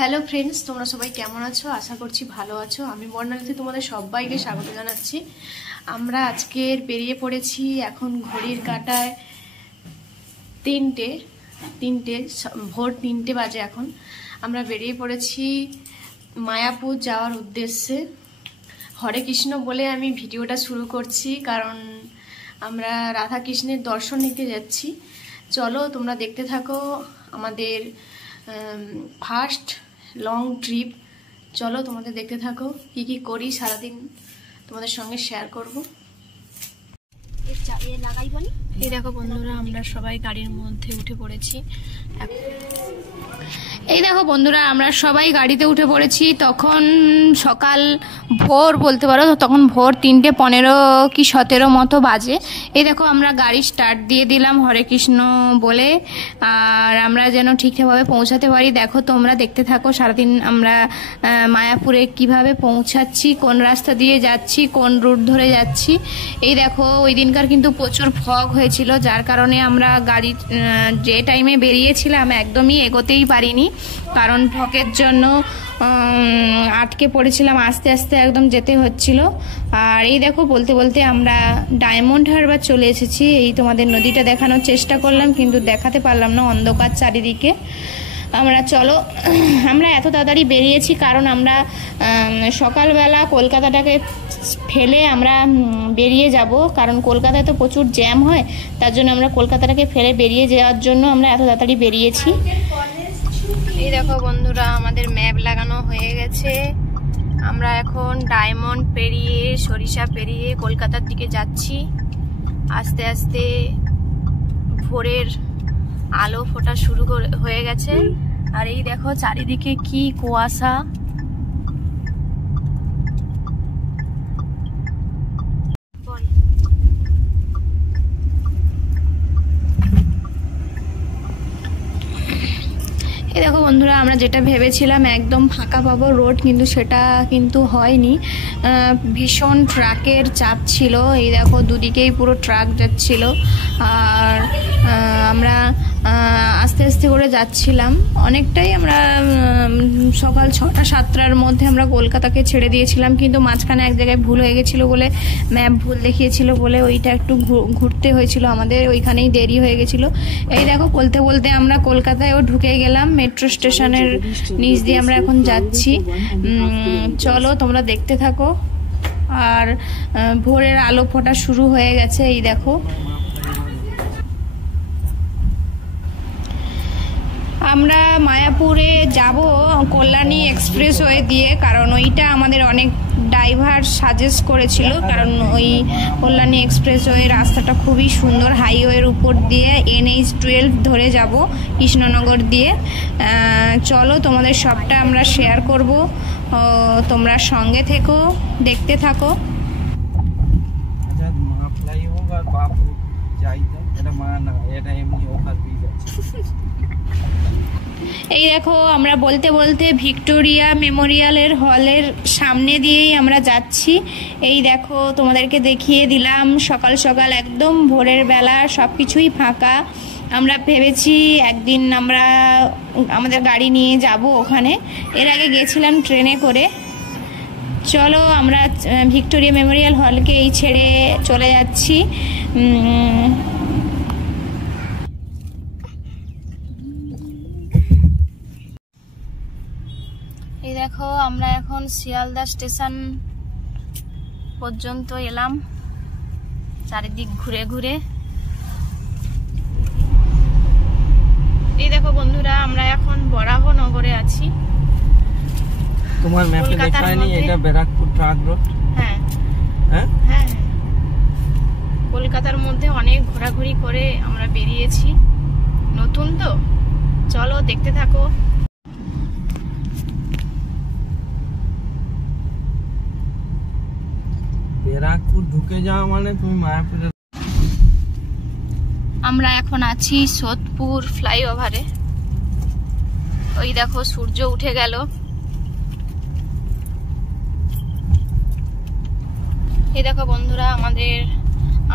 Hello friends, তোমরা সবাই কেমন আছো? আশা করছি ভালো আছো। আমি বর্ণালীতে তোমাদের সবাইকে স্বাগত জানাচ্ছি। আমরা আজকের বেরিয়ে পড়েছি। এখন ঘড়ির কাঁটায় তিনটে ভোর 3টে বাজে। এখন আমরা বেরিয়ে পড়েছি মায়াপুর যাওয়ার উদ্দেশ্যে। হরে কৃষ্ণ বলে আমি ভিডিওটা শুরু করছি, কারণ আমরা রাধা কৃষ্ণের দর্শন নিতে যাচ্ছি। চলো তোমরা দেখতে থাকো আমাদের ফার্স্ট লং ট্রিপ। চলো তোমাদের দেখতে থাকো, কি কি করি সারাদিন তোমাদের সঙ্গে শেয়ার করব। এই দেখো বন্ধুরা, আমরা সবাই গাড়ির মধ্যে উঠে পড়েছি। আমরা সবাই গাড়িতে উঠে পড়েছি। তখন সকাল ভোর বলতে পারো, তখন ভোর 3:15 কি 17 মতো বাজে। এই দেখো আমরা গাড়ি স্টার্ট দিয়ে দিলাম হরে কৃষ্ণ বলে, আর আমরা যেন ঠিকঠাকভাবে পৌঁছাতে পারি। দেখো তোমরা দেখতে থাকো সারাদিন আমরা মায়াপুরে কিভাবে পৌঁছাচ্ছি, কোন রাস্তা দিয়ে যাচ্ছি, কোন রুট ধরে যাচ্ছি। এই দেখো ওই দিনকার কিন্তু প্রচুর ফগ হয়েছিল, যার কারণে আমরা গাড়ি যে টাইমে বেরিয়েছিলাম একদমই এগোতেই পারিনি, কারণ ফগের জন্য আটকে পড়েছিলাম। আস্তে আস্তে একদম যেতে হচ্ছিল। আর এই দেখো বলতে বলতে আমরা ডায়মন্ড হারবার চলে এসেছি। এই তোমাদের নদীটা দেখানোর চেষ্টা করলাম, কিন্তু দেখাতে পারলাম না, অন্ধকার চারিদিকে। আমরা এত তাড়াতাড়ি বেরিয়েছি কারণ আমরা সকালবেলা কলকাতাটাকে ফেলে আমরা বেরিয়ে যাব, কারণ কলকাতায় তো প্রচুর জ্যাম হয়। তার জন্য আমরা কলকাতাটাকে ফেলে বেরিয়ে যাওয়ার জন্য আমরা এত তাড়াতাড়ি বেরিয়েছি। এই দেখো বন্ধুরা, আমাদের ম্যাপ লাগানো হয়ে গেছে। আমরা এখন ডায়মন্ড পেরিয়ে সরিষা পেরিয়ে কলকাতার দিকে যাচ্ছি। আস্তে আস্তে ভোরের আলো ফোটা শুরু হয়ে গেছে। আর এই দেখো চারিদিকে কি কুয়াশা। এই দেখো বন্ধুরা, আমরা যেটা ভেবেছিলাম একদম ফাঁকা পাবো রোড, কিন্তু সেটা কিন্তু হয়নি। ভীষণ ট্রাকের চাপ ছিল। এই দেখো দুদিকেই পুরো ট্রাক যাচ্ছিল। আর আমরা আস্তে আস্তে করে যাচ্ছিলাম অনেকটাই। আমরা সকাল 6টা-7টার মধ্যে আমরা কলকাতাকে ছেড়ে দিয়েছিলাম, কিন্তু মাঝখানে এক জায়গায় ভুল হয়ে গেছিলো বলে, ম্যাপ ভুল দেখিয়েছিল বলে ওইটা একটু ঘুরতে হয়েছিল আমাদের, ওইখানেই দেরি হয়ে গেছিলো। এই দেখো বলতে বলতে আমরা কলকাতায়ও ঢুকে গেলাম। মেট্রো স্টেশনের নিচ দিয়ে আমরা এখন যাচ্ছি। চলো তোমরা দেখতে থাকো। আর ভোরের আলো ফোটা শুরু হয়ে গেছে। এই দেখো আমরা মায়াপুরে যাব কল্যাণী এক্সপ্রেসওয়ে দিয়ে, কারণ ওইটা আমাদের অনেক ড্রাইভার সাজেস্ট করেছিল, কারণ ওই কল্যাণী এক্সপ্রেসওয়ে রাস্তাটা খুবই সুন্দর। হাইওয়ের উপর দিয়ে NH-12 ধরে যাব কৃষ্ণনগর দিয়ে। চলো তোমাদের সবটা আমরা শেয়ার করব, তোমরা সঙ্গে থেকো, দেখতে থাকো। এই দেখো আমরা বলতে বলতে ভিক্টোরিয়া মেমোরিয়ালের হলের সামনে দিয়েই আমরা যাচ্ছি। এই দেখো তোমাদেরকে দেখিয়ে দিলাম সকাল সকাল একদম ভোরের বেলা, সব কিছুই ফাঁকা। আমরা ভেবেছি একদিন আমরা আমাদের গাড়ি নিয়ে যাব ওখানে। এর আগে গেছিলাম ট্রেনে করে। চলো আমরা ভিক্টোরিয়া মেমোরিয়াল হলকে এই ছেড়ে চলে যাচ্ছি। এই দেখো আমরা এখন শিয়ালদা স্টেশন পর্যন্ত এলাম, চারিদিক ঘুরে ঘুরে। এই দেখো বন্ধুরা, আমরা এখন বরাহনগরে আছি। তোমার ম্যাপে দেখায়নি এটা ব্যারাকপুর ট্রাক রোড? হ্যাঁ হ্যাঁ হ্যাঁ, কলকাতার মধ্যে অনেক ঘোরাঘুরি করে আমরা বেরিয়েছি, নতুন তো। চলো দেখতে থাকো। ব্যারাকপুর ঢুকে যাওয়া মানে তুমি মায়াপুরে। আমরা এখন আছি সোদপুর ফ্লাইওভারে। ওই দেখো সূর্য উঠে গেল। এই দেখো বন্ধুরা,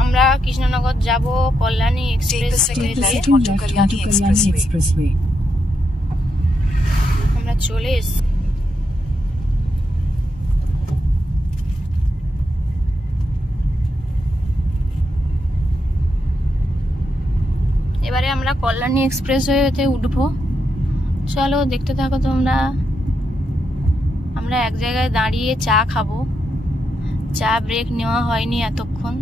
আমরা কৃষ্ণনগর যাব কল্যাণী এক্সপ্রেস। আমরা আমরা চলে এসেছি। এবারে আমরা কল্যাণী এক্সপ্রেসওয়েতে উঠবো। চলো দেখতে থাকো তোমরা। আমরা এক জায়গায় দাঁড়িয়ে চা খাবো, চা ব্রেক নেওয়া হয়নি এতক্ষণ।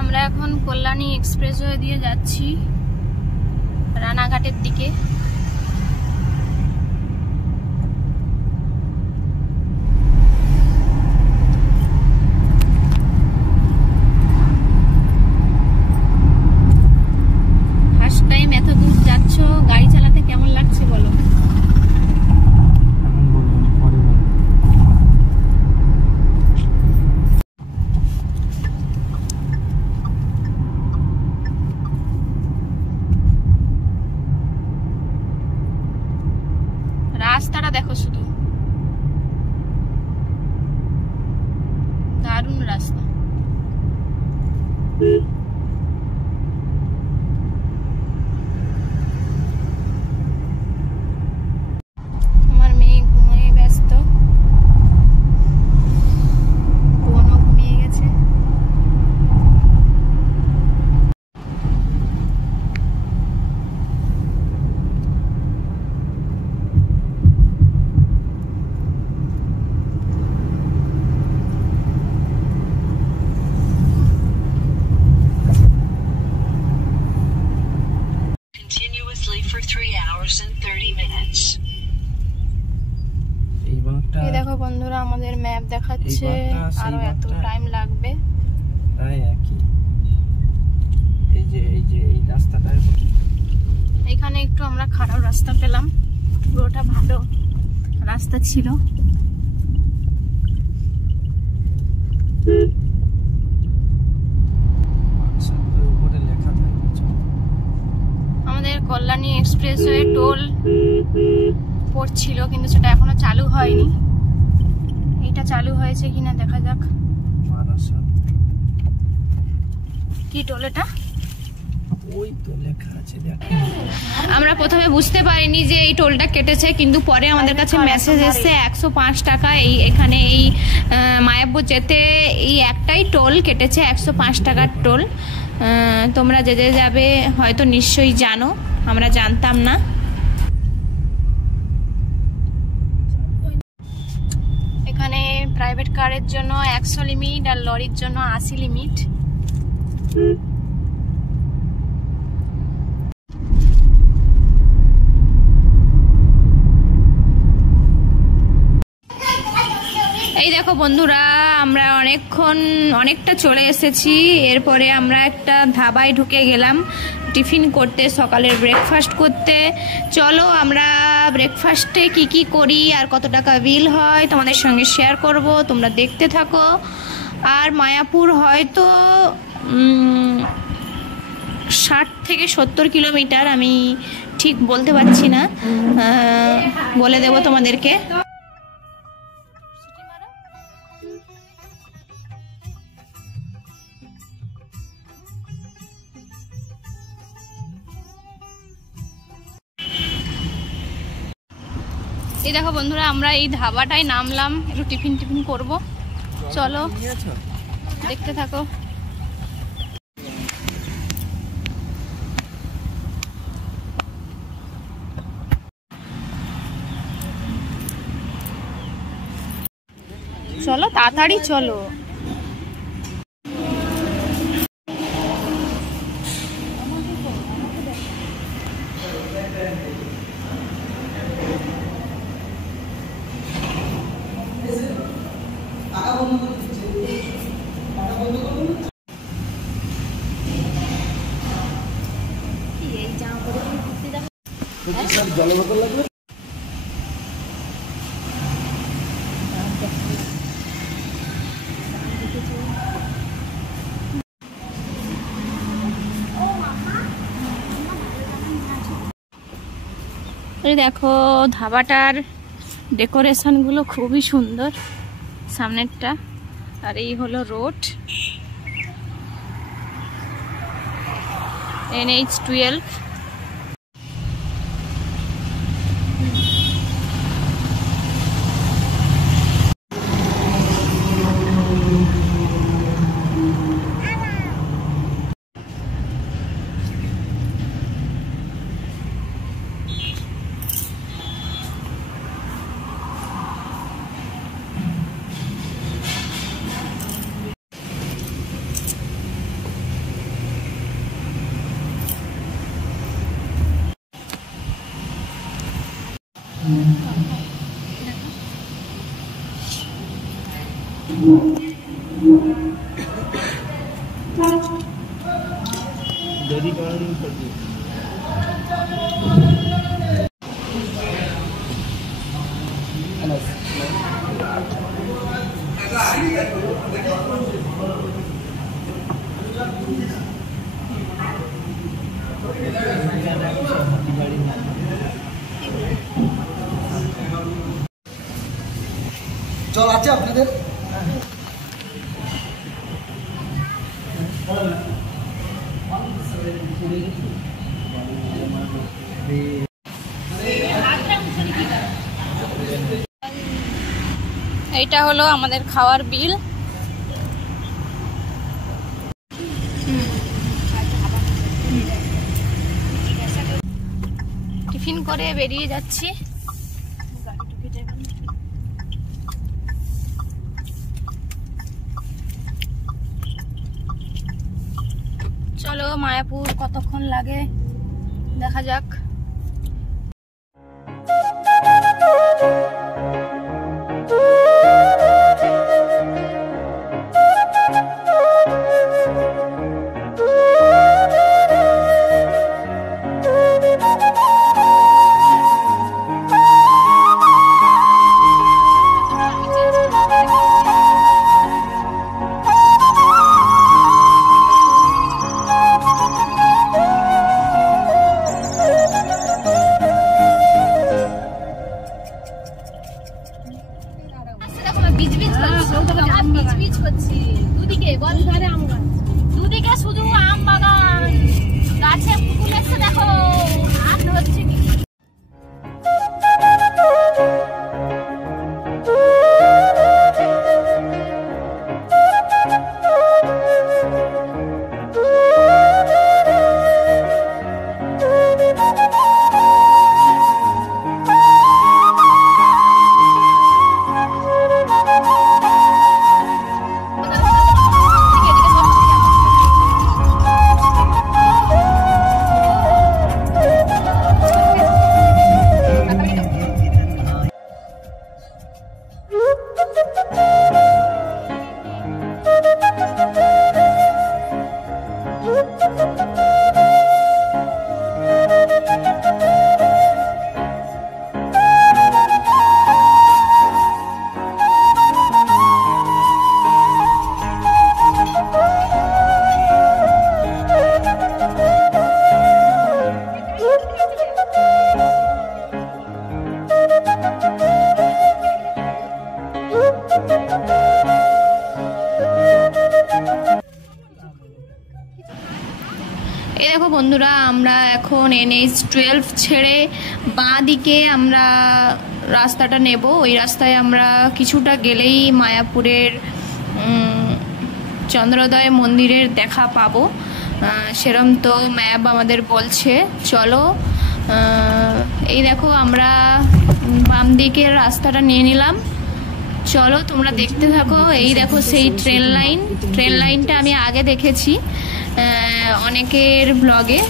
আমরা এখন কল্যাণী এক্সপ্রেসওয়ে দিয়ে যাচ্ছি রানাঘাটের দিকে। ফার্স্ট টাইম এত দূর যাচ্ছ, গাড়ি চালাতে কেমন লাগছে বলো? রাস্তাটা দেখো শুধু, দারুণ রাস্তা। আমার মেয়ে ঘুমিয়ে ব্যস্ত, বোনও ঘুমিয়ে গেছে। For 3 hours and 30 minutes. এই দেখো বন্ধুরা, আমাদের ম্যাপ দেখাচ্ছে আরো এত টাইম লাগবে। তাই একই এই রাস্তাটা এখানে একটু আমরা খারাপ রাস্তা পেলাম, পুরোটা ভালো রাস্তা ছিল। উপরে লেখা থাকে আমাদের কল্যাণী এক্সপ্রেসওয়ে টোল পড়ছিল, কিন্তু সেটা এখনো চালু হয়নি। এটা চালু হয়েছে কিনা দেখা যাক। কি টোল এটা? ওই তো লেখা আছে দেখো। আমরা প্রথমে বুঝতে পারিনি যে এই টোলটা কেটেছে, কিন্তু পরে আমাদের কাছে মেসেজ এসেছে 105 টাকা এই এখানে এই মায়াপুর যেতে এই একটাই টোল কেটেছে, 105 টাকার টোল। তোমরা যে যে যাবে হয়তো নিশ্চয়ই জানো, আমরা জানতাম না। এখানে প্রাইভেট কারের জন্য 100 লিমিট আর লরির জন্য 80 লিমিট। এই দেখো বন্ধুরা, আমরা অনেকটা চলে এসেছি। এরপরে আমরা একটা ধাবায় ঢুকে গেলাম টিফিন করতে, সকালের ব্রেকফাস্ট করতে। চলো আমরা ব্রেকফাস্টে কি করি আর কত টাকা বিল হয় তোমাদের সঙ্গে শেয়ার করব, তোমরা দেখতে থাকো। আর মায়াপুর হয়তো 60 থেকে 70 কিলোমিটার, আমি ঠিক বলতে পারছি না, বলে দেব তোমাদেরকে। এই দেখো বন্ধুরা, আমরা এই ধাবাটায় নামলাম, একটু টিফিন করব। চলো দেখতে থাকো। চলো তাড়াতাড়ি চলো। জল বোতল লাগবে। দেখো ধাবাটার ডেকোরেশন গুলো খুবই সুন্দর, সামনেরটা। আর এই হলো রোড। NH12। দেরি করেন জল আছে আপনাদের? এইটা হলো আমাদের খাওয়ার বিল। টিফিন করে বেরিয়ে যাচ্ছি। চলো মায়াপুর কতক্ষণ লাগে দেখা যাক। দুদিকে শুধু আম বাগান, গাছে ফুল এসে দেখো আর হচ্ছে কি। এই দেখো বন্ধুরা, আমরা এখন NH12 ছেড়ে বাঁ দিকে আমরা রাস্তাটা নেব। ওই রাস্তায় আমরা কিছুটা গেলেই মায়াপুরের চন্দ্রোদয় মন্দিরের দেখা পাবো, সেরম তো ম্যাপ আমাদের বলছে। চলো, এই দেখো আমরা বাম দিকের রাস্তাটা নিয়ে নিলাম। চলো তোমরা দেখতে থাকো। এই দেখো সেই ট্রেন লাইনটা আমি আগে দেখেছি অনেকের ব্লগে,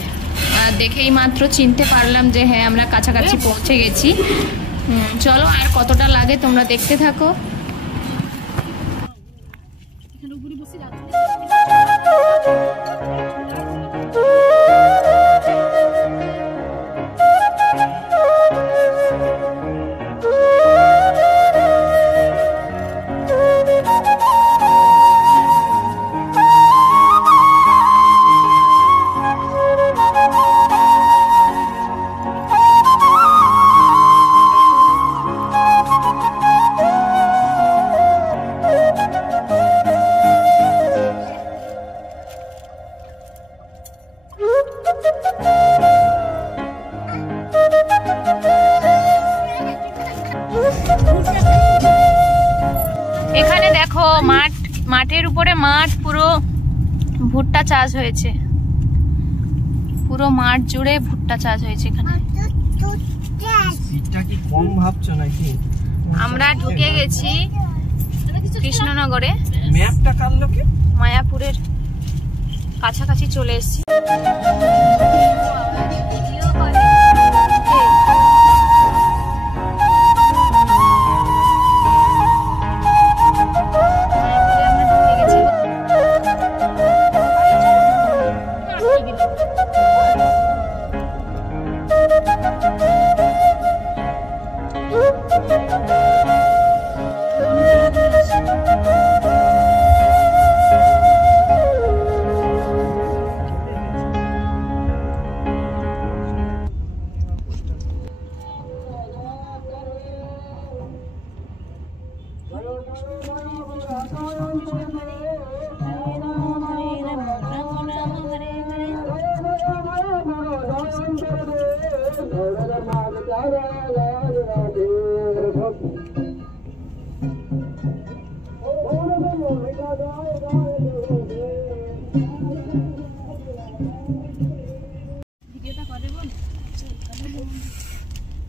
দেখেই মাত্র চিনতে পারলাম যে হ্যাঁ আমরা কাছাকাছি পৌঁছে গেছি। চলো আর কতটা লাগে তোমরা দেখতে থাকো। দেখো মাঠের উপরে মাঠ, পুরো ভুট্টা চাষ হয়েছে, পুরো মাঠ জুড়ে ভুট্টা চাষ হয়েছে এখানে। এটা কি কম ভাবছো নাকি? আমরা ঢুকে গেছি কৃষ্ণনগরে, ম্যাপটা কার লোকে? মায়াপুরের কাছাকাছি চলে এসেছি।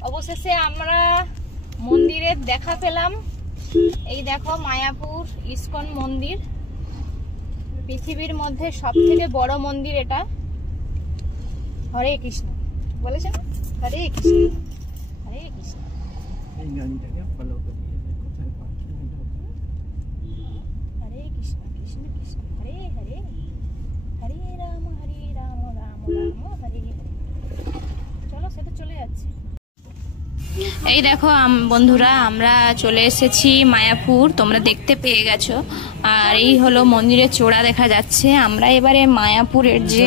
অবশেষে আমরা মন্দিরের দেখা পেলাম। এই দেখো মায়াপুর ইস্কন মন্দির, পৃথিবীর মধ্যে সবথেকে বড় মন্দির এটা। হরে কৃষ্ণ বলেছে না? হরে কৃষ্ণ, হরে কৃষ্ণ। এই গাড়িটাকে ফলো করি, কোথায় পার্কিং এটা? হরে কৃষ্ণ কৃষ্ণ কৃষ্ণ হরে হরে, হরে রাম রাম রাম হরে হরে। চলো, সেটা চলে যাচ্ছে। এই দেখো বন্ধুরা, আমরা চলে এসেছি মায়াপুর, তোমরা দেখতে পেয়ে গেছো। আর এই হলো মন্দিরের চূড়া দেখা যাচ্ছে। আমরা এবারে মায়াপুরের যে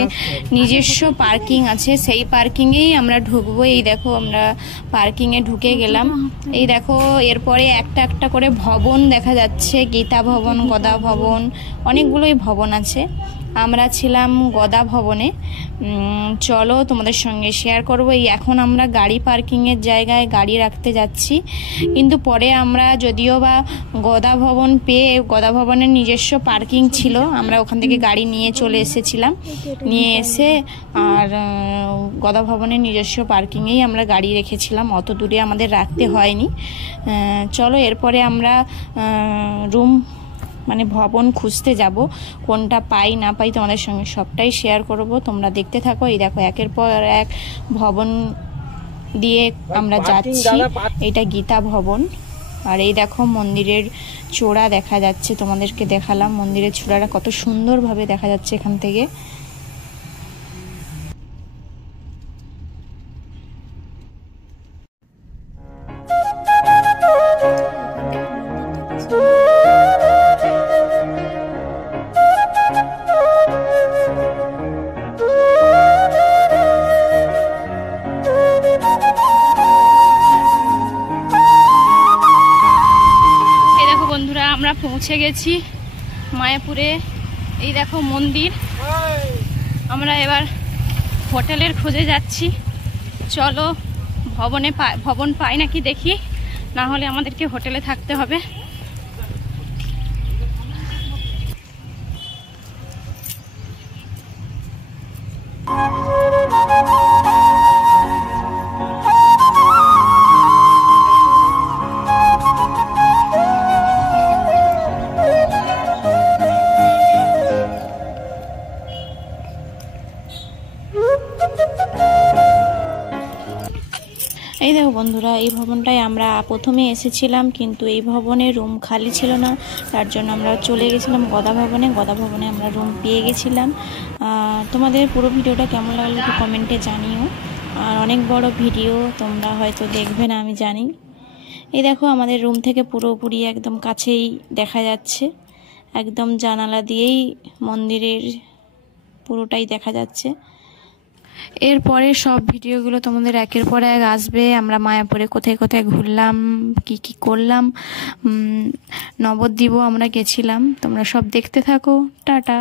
নিজস্ব পার্কিং আছে সেই পার্কিংয়েই আমরা ঢুকবো। এই দেখো আমরা পার্কিংয়ে ঢুকে গেলাম। এই দেখো এরপরে একটা একটা করে ভবন দেখা যাচ্ছে, গীতা ভবন, গদা ভবন, অনেকগুলোই ভবন আছে। আমরা ছিলাম গদা ভবনে। চলো তোমাদের সঙ্গে শেয়ার করবো। এই এখন আমরা গাড়ি পার্কিংয়ের জায়গায় গাড়ি রাখতে যাচ্ছি, কিন্তু পরে আমরা যদিও বা গদা ভবন পেয়ে, গদা ভবনের নিজস্ব পার্কিং ছিল, আমরা ওখান থেকে গাড়ি নিয়ে চলে এসেছিলাম। নিয়ে এসে আর গদা ভবনের নিজস্ব পার্কিংয়েই আমরা গাড়ি রেখেছিলাম, অত দূরে আমাদের রাখতে হয়নি। চলো এরপরে আমরা রুম মানে ভবন খুঁজতে যাব, কোনটা পাই না পাই তোমাদের সঙ্গে সবটাই শেয়ার করব, তোমরা দেখতে থাকো। এই দেখো একের পর এক ভবন দিয়ে আমরা যাচ্ছি। এটা গীতা ভবন। আর এই দেখো মন্দিরের চূড়া দেখা যাচ্ছে, তোমাদেরকে দেখালাম মন্দিরের চূড়াটা কত সুন্দরভাবে দেখা যাচ্ছে এখান থেকে। আমরা পৌঁছে গেছি মায়াপুরে। এই দেখো মন্দির। আমরা এবার হোটেলের খোঁজে যাচ্ছি। চলো ভবন পাই নাকি দেখি, না হলে আমাদেরকে হোটেলে থাকতে হবে। এই দেখো বন্ধুরা, এই ভবনটায় আমরা প্রথমে এসেছিলাম, কিন্তু এই ভবনে রুম খালি ছিল না, তার জন্য আমরা চলে গেছিলাম গদা ভবনে। গদা ভবনে আমরা রুম পেয়ে গেছিলাম। তোমাদের পুরো ভিডিওটা কেমন লাগলো একটু কমেন্টে জানিও। আর অনেক বড় ভিডিও, তোমরা হয়তো দেখবে না আমি জানি। এই দেখো আমাদের রুম থেকে পুরোপুরি একদম কাছেই দেখা যাচ্ছে, একদম জানালা দিয়েই মন্দিরের পুরোটাই দেখা যাচ্ছে। এরপরে সব ভিডিওগুলো তোমাদের একের পর এক আসবে। আমরা মায়াপুরে কোথায় কোথায় ঘুরলাম, কি কি করলাম, নবদ্বীপও আমরা গেছিলাম, তোমরা সব দেখতে থাকো। টাটা।